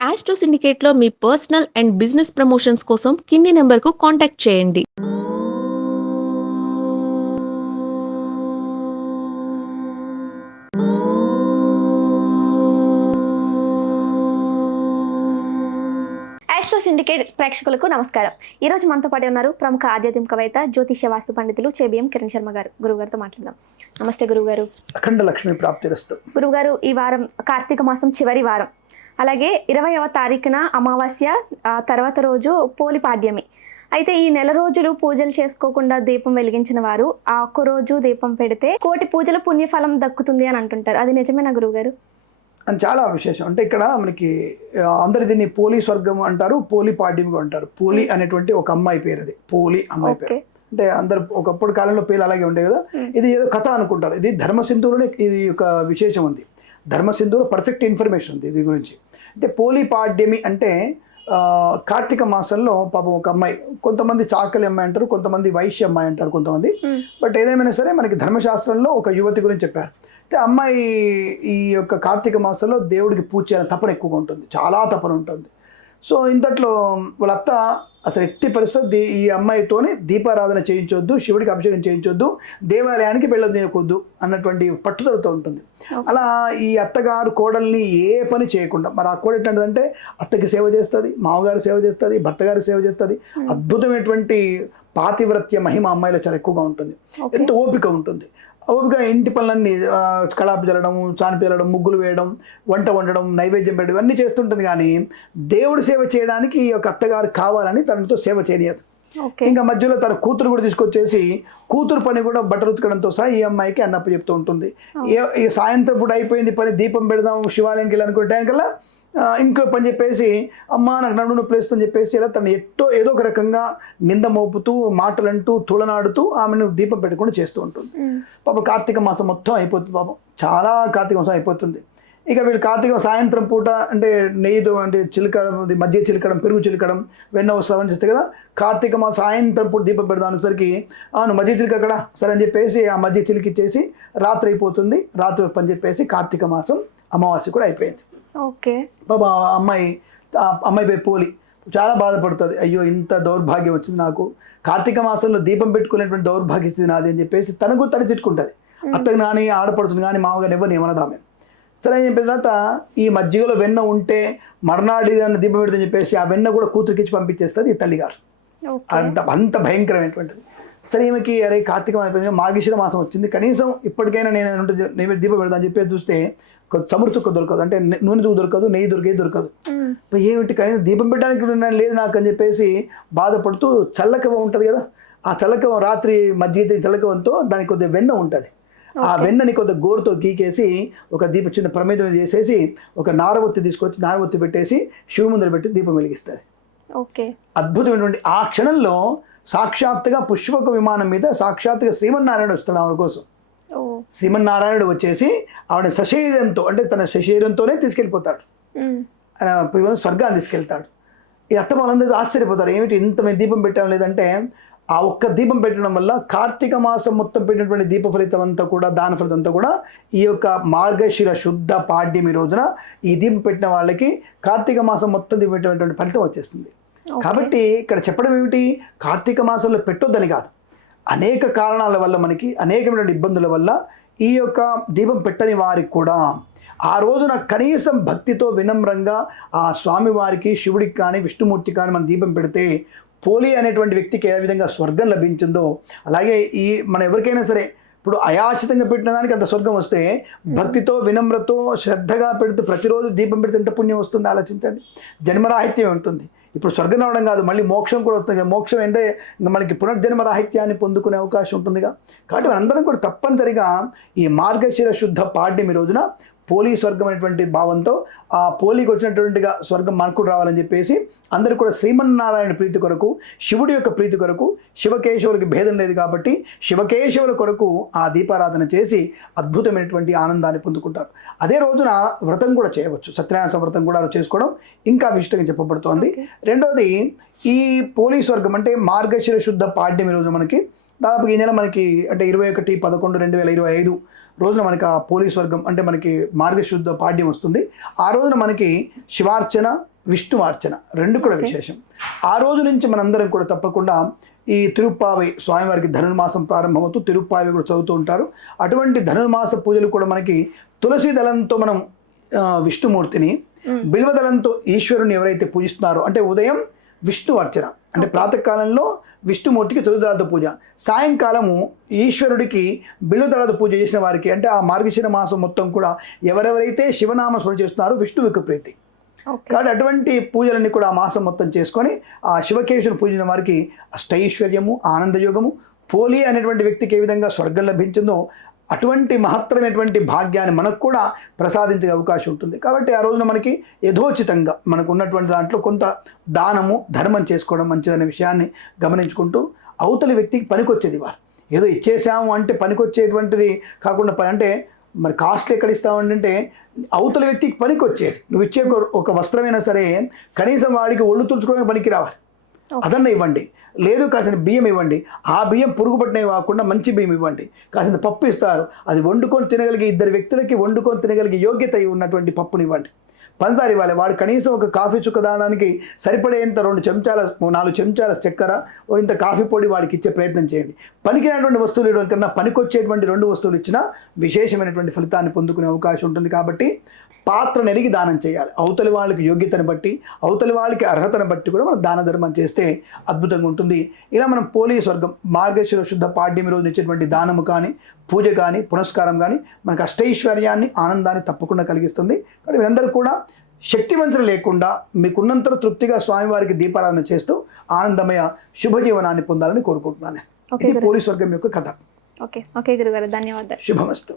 Astro సిండికేట్లో మీ personal and business promotions కోసం కింది నెంబర్కు కాంటాక్ట్ చేయండి. ఆస్ట్రో సిండికేట్ ప్రేక్షకులకు నమస్కారం. ఈ రోజు మనతో పాటు ఉన్నారు ప్రముఖ ఆధ్యాత్మికవేత్త జ్యోతిష్య వాస్తు పండితులు చేబిఎం కిరణ్ శర్మ గారు. గురువుగారితో మాట్లాడదాం. నమస్తే గురువుగారు. అఖండ లక్ష్మి ప్రాప్తిరస్తు. గురువుగారు ఈ వారం కార్తీక మాసం చివరి వారం. అలాగే ఇరవైవ తారీఖున అమావాస్య ఆ తర్వాత రోజు పోలి పాడ్యమి. అయితే ఈ నెల రోజులు పూజలు చేసుకోకుండా దీపం వెలిగించిన వారు ఆ ఒక్క రోజు దీపం పెడితే కోటి పూజల పుణ్యఫలం దక్కుతుంది అని అంటుంటారు. అది నిజమేనా గురువుగారు? అని చాలా విశేషం. అంటే ఇక్కడ మనకి అందరు దీన్ని పోలీ స్వర్గం అంటారు పోలీ పాడ్యం అంటారు. పోలి అనేటువంటి ఒక అమ్మాయి పేరు అది. పోలి అమ్మాయి పేరు. అంటే అందరు ఒకప్పుడు కాలంలో పేర్లు అలాగే ఉండే కదా. ఇది ఏదో కథ అనుకుంటారు. ఇది ధర్మసింధువులోనే ఇది ఒక విశేషం ఉంది. ధర్మసింధువులో పర్ఫెక్ట్ ఇన్ఫర్మేషన్ ఉంది ఇది గురించి. అయితే పోలీ పాడ్యమి అంటే కార్తీక మాసంలో పాపం ఒక అమ్మాయి కొంతమంది చాకలి అమ్మాయి అంటారు కొంతమంది వైశ్య అమ్మాయి అంటారు కొంతమంది. బట్ ఏదేమైనా సరే మనకి ధర్మశాస్త్రంలో ఒక యువతి గురించి చెప్పారు. అయితే అమ్మాయి ఈ యొక్క కార్తీక మాసంలో దేవుడికి పూజ చేయాలని తపన ఎక్కువగా ఉంటుంది. చాలా తపన ఉంటుంది. సో ఇంతట్లో వాళ్ళ అత్త అసలు ఎట్టి పరిస్థితి దీ- ఈ అమ్మాయితోనే దీపారాధన చేయించొద్దు శివుడికి అభిషేకం చేయించొద్దు దేవాలయానికి వెళ్ళనీయకూడదు అన్నటువంటి పట్టుదలతో ఉంటుంది. అలా ఈ అత్తగారు కోడల్ని ఏ పని చేయకుండా మరి ఆ కోడ ఎట్లాంటిదంటే అత్తకి సేవ చేస్తుంది మామగారు సేవ చేస్తుంది భర్త గారికి సేవ చేస్తుంది. అద్భుతమైనటువంటి పాతివ్రత్య మహిమ అమ్మాయిలో చాలా ఎక్కువగా ఉంటుంది. ఎంత ఓపిక ఉంటుంది. ఓపిక ఇంటి పనులన్నీ కళాపు చల్లడం చాని పేలడం ముగ్గులు వేయడం వంట వండడం నైవేద్యం పెట్టడం ఇవన్నీ చేస్తుంటుంది కానీ దేవుడి సేవ చేయడానికి ఈ యొక్క అత్తగారు కావాలని తనతో సేవ ఓకే. ఇంకా మధ్యలో తన కూతురు కూడా తీసుకొచ్చేసి కూతురు పని కూడా బట్టలు ఉతకడంతో సహా ఈ అమ్మాయికి అన్నప్పు చెప్తూ ఉంటుంది. ఏ- ఈ సాయంత్రం పూట అయిపోయింది పని దీపం పెడదాం శివాలయంకి వెళ్ళాలనుకునే టైంకల్లా ఆ, ఇంకో పని చెప్పేసి అమ్మ నాకు నడుము నొప్పి లేస్తుందని చెప్పేసి ఇలా తను ఎట్టో ఏదో ఒక రకంగా నింద మోపుతూ మాటలంటూ తుళనాడుతూ ఆమెను దీపం పెట్టకుండా చేస్తూ ఉంటుంది. పాపం కార్తీక మాసం మొత్తం అయిపోతుంది పాపం. చాలా కార్తీక మాసం అయిపోతుంది. ఇక వీళ్ళు కార్తీక సాయంత్రం పూట అంటే నెయ్యితో అంటే చిలకడం మధ్య చిలకడం పెరుగు చిలకడం వెన్న వస్తామని చెప్తే కదా కార్తీక మాసం సాయంత్రం పూట దీపం పెడదాం అనేసరికి అవును మధ్య చిలుక అక్కడ సరే అని చెప్పేసి ఆ మధ్య చిలికిచ్చేసి రాత్రి అయిపోతుంది. రాత్రి పని చెప్పేసి కార్తీక మాసం అమావాస్య కూడా అయిపోయింది. ఓకే. బాబా అమ్మాయి అమ్మాయి పేరు పోలి. చాలా బాధపడుతుంది. అయ్యో ఇంత దౌర్భాగ్యం వచ్చింది నాకు. కార్తీక మాసంలో దీపం పెట్టుకునేటువంటి దౌర్భాగ్య స్థితి నాది అని చెప్పేసి తనకు తను తిట్టుకుంటుంది. అత్తకు నాని ఆడపడుతుంది కానీ మామగారు ఎవరిని ఏమన్నదామె సరే అని చెప్పిన తర్వాత ఈ మజ్జిగలో వెన్న ఉంటే మర్నాడి దాన్ని దీపం పెడుతుందని చెప్పేసి ఆ వెన్న కూడా కూతురికి ఇచ్చి పంపించేస్తుంది ఈ తల్లిగారు. అంత అంత భయంకరమైనటువంటిది. సరే ఈమెకి అరే కార్తీకం అయిపోయింది మార్గశిర మాసం వచ్చింది. కనీసం ఇప్పటికైనా నేను దీపం పెడతాను చెప్పేసి చూస్తే చమురు తుక్క దొరకదు. అంటే నూనె తుక్కు దొరకదు నెయ్యి దొరికేది. దొరకదు ఏమిటి కనీసం దీపం పెట్టడానికి లేదు నాకు అని చెప్పేసి బాధపడుతూ చల్లకవ ఉంటుంది కదా. ఆ చల్లకవ రాత్రి మధ్య చల్లకవంతో దానికి కొద్దిగా వెన్న ఉంటుంది. ఆ వెన్నని కొద్దిగా గోరుతో గీకేసి ఒక దీప చిన్న ప్రమేదం చేసేసి ఒక నారవత్తి తీసుకొచ్చి నారవత్తి పెట్టేసి శివ ముందర పెట్టి దీపం వెలిగిస్తుంది. ఓకే. అద్భుతమైనటువంటి ఆ క్షణంలో సాక్షాత్తుగా పుష్పక విమానం మీద సాక్షాత్తుగా శ్రీమన్నారాయణ వస్తున్నాడు ఆవిడ కోసం. శ్రీమన్నారాయణుడు వచ్చేసి ఆవిడ సశరీరంతో అంటే తన సశరీరంతోనే తీసుకెళ్ళిపోతాడు. స్వర్గాన్ని తీసుకెళ్తాడు. ఈ అత్త వాళ్ళందరూ ఆశ్చర్యపోతారు. ఏమిటి ఇంత మేము దీపం పెట్టాం లేదంటే ఆ ఒక్క దీపం పెట్టడం వల్ల కార్తీక మాసం మొత్తం పెట్టినటువంటి దీప ఫలితం అంతా కూడా దాన ఫలితం అంతా కూడా ఈ యొక్క మార్గశిర శుద్ధ పాడ్యమి రోజున ఈ దీపం పెట్టిన వాళ్ళకి కార్తీక మాసం మొత్తం దీపం పెట్టినటువంటి ఫలితం వచ్చేస్తుంది. కాబట్టి ఇక్కడ చెప్పడం ఏమిటి? కార్తీక మాసంలో పెట్టొద్దని కాదు. అనేక కారణాల వల్ల మనకి అనేకమైనటువంటి ఇబ్బందుల వల్ల ఈ యొక్క దీపం పెట్టని వారికి కూడా ఆ రోజున కనీసం భక్తితో వినమ్రంగా ఆ స్వామివారికి శివుడికి కానీ విష్ణుమూర్తి కానీ మనం దీపం పెడితే పోలి అనేటువంటి వ్యక్తికి ఏ విధంగా స్వర్గం లభించిందో అలాగే ఈ మన ఎవరికైనా సరే ఇప్పుడు అయాచితంగా పెట్టిన దానికి అంత స్వర్గం వస్తే భక్తితో వినమ్రతో శ్రద్ధగా పెడితే ప్రతిరోజు దీపం పెడితే ఎంత పుణ్యం వస్తుంది ఆలోచించండి. జన్మరాహిత్యం ఉంటుంది. ఇప్పుడు స్వర్గం రావడం కాదు మళ్ళీ మోక్షం కూడా వస్తుంది. మోక్షం అంటే ఇంకా మనకి పునర్జన్మ రాహిత్యాన్ని పొందుకునే అవకాశం ఉంటుందిగా. కాబట్టి మనందరం కూడా తప్పనిసరిగా ఈ మార్గశిర శుద్ధ పాడ్యమి రోజున పోలీ స్వర్గం అనేటువంటి భావంతో ఆ పోలీకి వచ్చినటువంటిగా స్వర్గం మనకు రావాలని చెప్పేసి అందరూ కూడా శ్రీమన్నారాయణ ప్రీతి కొరకు శివుడి యొక్క ప్రీతి కొరకు శివకేశవులకి భేదం లేదు కాబట్టి శివకేశవుల కొరకు ఆ దీపారాధన చేసి అద్భుతమైనటువంటి ఆనందాన్ని పొందుకుంటారు. అదే రోజున వ్రతం కూడా చేయవచ్చు. సత్యనారాయణ వ్రతం కూడా చేసుకోవడం ఇంకా విశిష్టంగా చెప్పబడుతోంది. రెండవది ఈ పోలీస్ వర్గం అంటే మార్గశిర శుద్ధ పాడ్యమి రోజు మనకి. దాదాపు ఈ నెల మనకి అంటే ఇరవై ఒకటి పదకొండు రెండు వేల ఇరవై ఐదు రోజున మనకి ఆ పోలీస్ వర్గం అంటే మనకి మార్గశుద్ధ పాడ్యం వస్తుంది. ఆ రోజున మనకి శివార్చన విష్ణువార్చన రెండు కూడా విశేషం. ఆ రోజు నుంచి మనందరం కూడా తప్పకుండా ఈ తిరుప్పావి స్వామివారికి ధనుర్మాసం ప్రారంభమవుతూ తిరుప్పావి కూడా చదువుతూ ఉంటారు. అటువంటి ధనుర్మాస పూజలు కూడా మనకి తులసి దళంతో మనం విష్ణుమూర్తిని బిల్వదళంతో ఈశ్వరుని ఎవరైతే పూజిస్తున్నారో అంటే ఉదయం విష్ణు అర్చన అంటే ప్రాతకాలంలో విష్ణుమూర్తికి తొలిదళాలతో పూజ. సాయంకాలము ఈశ్వరుడికి బిల్వదళాలతో పూజ చేసిన వారికి అంటే ఆ మార్గశిర మాసం మొత్తం కూడా ఎవరెవరైతే శివనామ స్మరణ చేస్తున్నారో విష్ణువుకి ప్రీతి. కాబట్టి అటువంటి పూజలన్నీ కూడా ఆ మాసం మొత్తం చేసుకొని ఆ శివకేశుని పూజించిన వారికి అష్టైశ్వర్యము ఆనందయోగము పోలి అనేటువంటి వ్యక్తికి ఏ విధంగా స్వర్గం లభించిందో అటువంటి మహత్తరమైనటువంటి భాగ్యాన్ని మనకు కూడా ప్రసాదించే అవకాశం ఉంటుంది. కాబట్టి ఆ రోజున మనకి యథోచితంగా మనకు ఉన్నటువంటి దాంట్లో కొంత దానము ధర్మం చేసుకోవడం మంచిదనే విషయాన్ని గమనించుకుంటూ అవతలి వ్యక్తికి పనికొచ్చేది వారు ఏదో ఇచ్చేసాము అంటే పనికొచ్చేటువంటిది కాకుండా పని అంటే మరి కాస్ట్ ఎక్కడ ఇస్తామంటే అవతల వ్యక్తికి పనికొచ్చేది. నువ్వు ఇచ్చే ఒక- ఒక వస్త్రమైనా సరే కనీసం వాడికి ఒళ్ళు తుడుచుకోవడానికి పనికి రావాలి. అదన్న ఇవ్వండి. లేదు కాసిన బియ్యం ఇవ్వండి. ఆ బియ్యం పురుగు పట్టినవి కాకుండా మంచి బియ్యం ఇవ్వండి. కాసిన పప్పు ఇస్తారు. అది వండుకొని తినగలిగే ఇద్దరు వ్యక్తులకి వండుకొని తినగలిగే యోగ్యత ఉన్నటువంటి పప్పుని ఇవ్వండి. పంచదార ఇవ్వాలి. వాడు కనీసం ఒక కాఫీ చుక్క దానానికి సరిపడేంత రెండు చెంచాల నాలుగు చెంచాల చక్కెర ఓ ఇంత కాఫీ పొడి వాడికి ఇచ్చే ప్రయత్నం చేయండి. పనికినటువంటి వస్తువులు ఇవ్వడం కన్నా పనికొచ్చేటువంటి రెండు వస్తువులు ఇచ్చినా విశేషమైనటువంటి ఫలితాన్ని పొందుకునే అవకాశం ఉంటుంది కాబట్టి పాత్ర నెరిగి దానం చేయాలి. అవతలి వాళ్ళకి యోగ్యతను బట్టి అవతలి వాళ్ళకి అర్హతను బట్టి కూడా మనం దాన ధర్మం చేస్తే అద్భుతంగా ఉంటుంది. ఇలా మనం పోలీస్ వర్గం మార్గశిర శుద్ధ పాడ్యమి రోజు ఇచ్చేటువంటి దానము కానీ పూజ కానీ పునస్కారం కానీ మనకు అష్టైశ్వర్యాన్ని ఆనందాన్ని తప్పకుండా కలిగిస్తుంది. కాబట్టి మీరందరూ కూడా శక్తివంచన లేకుండా మీకున్నంతలో తృప్తిగా స్వామివారికి దీపారాధన చేస్తూ ఆనందమయ శుభజీవనాన్ని పొందాలని కోరుకుంటున్నాను. ఇది పోలీస్ వర్గం యొక్క కథ. ఓకే ఓకే గురుగారు ధన్యవాదాలు. శుభమస్తు.